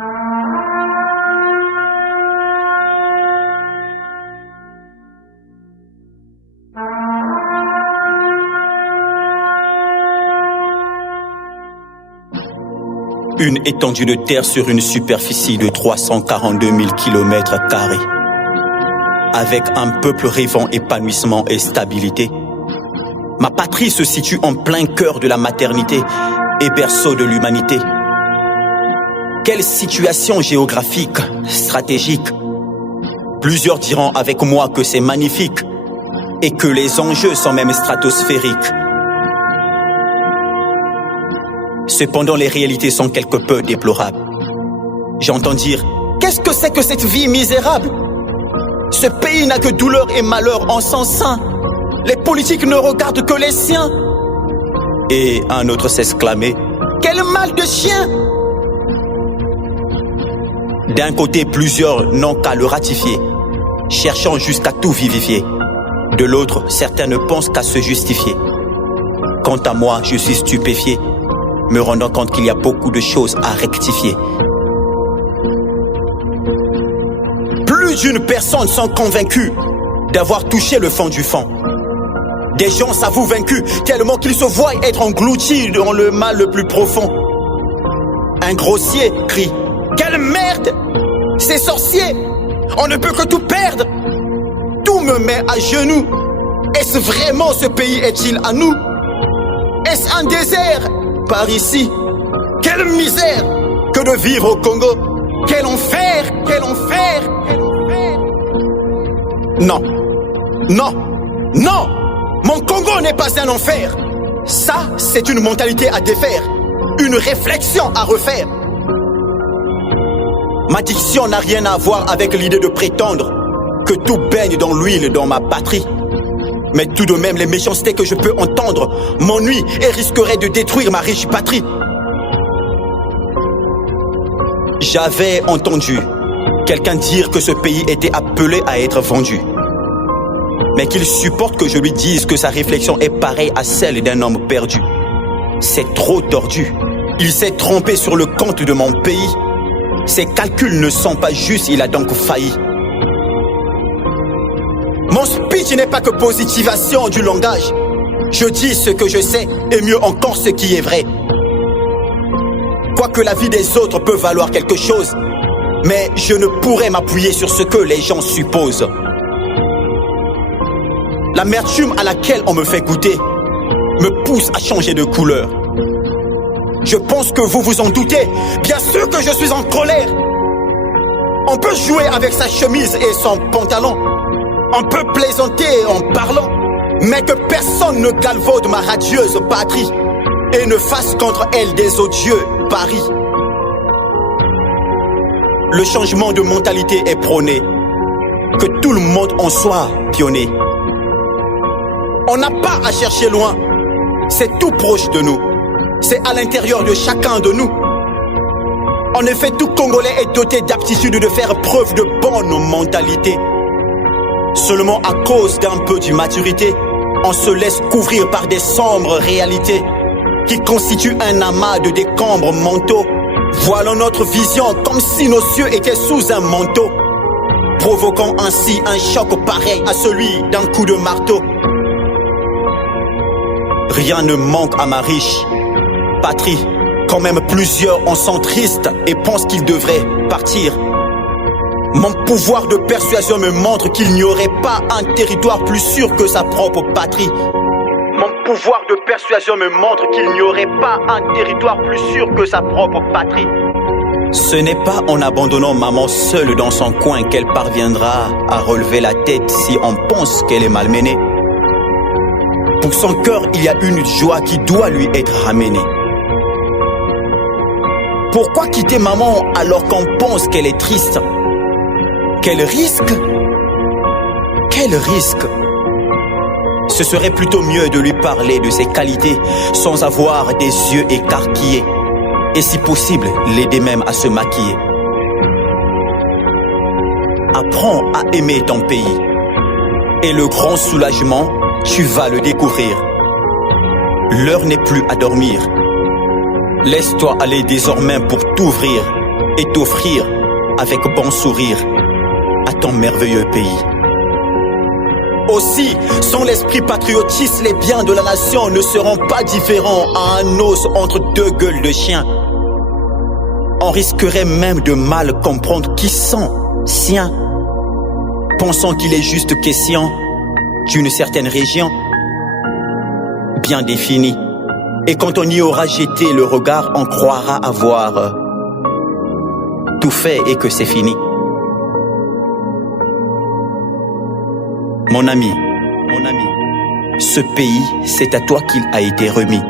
Une étendue de terre sur une superficie de 342 000 km². Avec un peuple rêvant épanouissement et stabilité. Ma patrie se situe en plein cœur de la maternité et berceau de l'humanité. Quelle situation géographique, stratégique. Plusieurs diront avec moi que c'est magnifique et que les enjeux sont même stratosphériques. Cependant, les réalités sont quelque peu déplorables. J'entends dire, qu'est-ce que c'est que cette vie misérable? Ce pays n'a que douleur et malheur en son sein. Les politiques ne regardent que les siens. Et un autre s'exclamait, quel mal de chien! D'un côté, plusieurs n'ont qu'à le ratifier, cherchant jusqu'à tout vivifier. De l'autre, certains ne pensent qu'à se justifier. Quant à moi, je suis stupéfié, me rendant compte qu'il y a beaucoup de choses à rectifier. Plus d'une personne sont convaincus d'avoir touché le fond du fond. Des gens s'avouent vaincus tellement qu'ils se voient être engloutis dans le mal le plus profond. Un grossier crie « Quelle merde! C'est sorcier! On ne peut que tout perdre! Tout me met à genoux! Est-ce vraiment ce pays est-il à nous? Est-ce un désert par ici? Quelle misère que de vivre au Congo! Quel enfer! Quel enfer! Quel enfer! Non! Non! Non! Mon Congo n'est pas un enfer! Ça, c'est une mentalité à défaire, une réflexion à refaire. Ma diction n'a rien à voir avec l'idée de prétendre que tout baigne dans l'huile dans ma patrie. Mais tout de même, les méchancetés que je peux entendre m'ennuient et risqueraient de détruire ma riche patrie. J'avais entendu quelqu'un dire que ce pays était appelé à être vendu. Mais qu'il supporte que je lui dise que sa réflexion est pareille à celle d'un homme perdu. C'est trop tordu. Il s'est trompé sur le compte de mon pays. Ses calculs ne sont pas justes, il a donc failli. Mon speech n'est pas que positivation du langage. Je dis ce que je sais et mieux encore ce qui est vrai. Quoique la vie des autres peut valoir quelque chose, mais je ne pourrais m'appuyer sur ce que les gens supposent. L'amertume à laquelle on me fait goûter me pousse à changer de couleur. Je pense que vous vous en doutez, bien sûr que je suis en colère. On peut jouer avec sa chemise et son pantalon. On peut plaisanter en parlant, mais que personne ne galvaude ma radieuse patrie et ne fasse contre elle des odieux paris. Le changement de mentalité est prôné, que tout le monde en soit pionnier. On n'a pas à chercher loin, c'est tout proche de nous, c'est à l'intérieur de chacun de nous. En effet, tout Congolais est doté d'aptitude de faire preuve de bonne mentalité. Seulement à cause d'un peu d'immaturité, on se laisse couvrir par des sombres réalités qui constituent un amas de décombres mentaux. Voilà notre vision comme si nos cieux étaient sous un manteau, provoquant ainsi un choc pareil à celui d'un coup de marteau. Rien ne manque à ma riche patrie, quand même plusieurs en sont tristes et pensent qu'ils devraient partir. Mon pouvoir de persuasion me montre qu'il n'y aurait pas un territoire plus sûr que sa propre patrie. Mon pouvoir de persuasion me montre qu'il n'y aurait pas un territoire plus sûr que sa propre patrie. Ce n'est pas en abandonnant maman seule dans son coin qu'elle parviendra à relever la tête si on pense qu'elle est malmenée. Pour son cœur, il y a une joie qui doit lui être ramenée. Pourquoi quitter maman alors qu'on pense qu'elle est triste? Quel risque? Quel risque? Ce serait plutôt mieux de lui parler de ses qualités sans avoir des yeux écarquillés et si possible l'aider même à se maquiller. Apprends à aimer ton pays et le grand soulagement, tu vas le découvrir. L'heure n'est plus à dormir. Laisse-toi aller désormais pour t'ouvrir et t'offrir avec bon sourire à ton merveilleux pays. Aussi, sans l'esprit patriotiste, les biens de la nation ne seront pas différents à un os entre deux gueules de chien. On risquerait même de mal comprendre qui sont siens, pensant qu'il est juste question d'une certaine région bien définie. Et quand on y aura jeté le regard, on croira avoir tout fait et que c'est fini. Mon ami, ce pays, c'est à toi qu'il a été remis.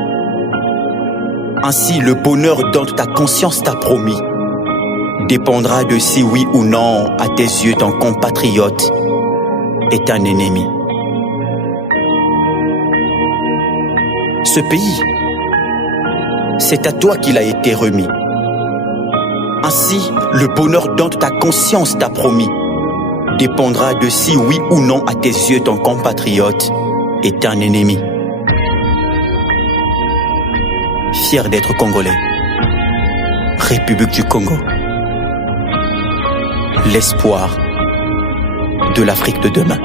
Ainsi, le bonheur dont ta conscience t'a promis dépendra de si oui ou non, à tes yeux, ton compatriote est un ennemi. Ce pays, c'est à toi qu'il a été remis. Ainsi, le bonheur dont ta conscience t'a promis dépendra de si oui ou non, à tes yeux, ton compatriote est un ennemi. Fier d'être Congolais, République du Congo, l'espoir de l'Afrique de demain.